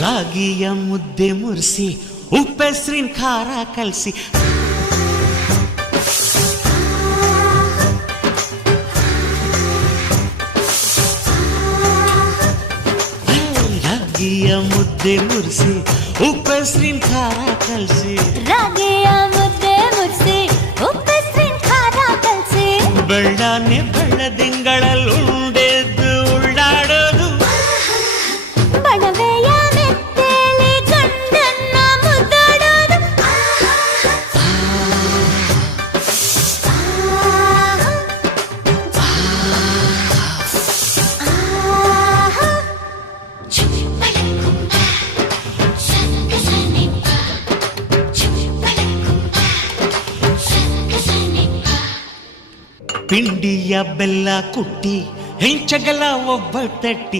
ರಾಗಿಯ ಮುದ್ದೆ ಮುರಿಸಿ ಉಪ್ಪೆಸ್ರಿನ ಖಾರ ಕಲಸಿ ರಾಗಿಯ ಮುದ್ದೆ ಮುರಿಸಿ ಉಪ್ಪೆಸ್ರಿನ ಖಾರ ಕಲಸಿ ರಾಗಿಯ ಮುದ್ದೆ ಮುರಿಸಿ ಉಪ್ಪೆಸ್ರಿನ ಖಾರ ಕಲಸಿ ಬೆಳ್ಳನೆ ಬೆಳ್ಳದಿಂಗಳಲ್ಲಿ ಉಂಡೆದ್ದು ಉಳ್ಳಾಡೋದು ಬಣವೆಯ ಮೆತ್ತೇಲಿ ಗಂಡನ್ನ ಮುದ್ದಾಡೋದು ಪಿಂಡಿಯ ಬೆಲ್ಲ ಕುಟ್ಟಿ ಹೆಂಚಗಲ ಒಬ್ಬ ತಟ್ಟಿ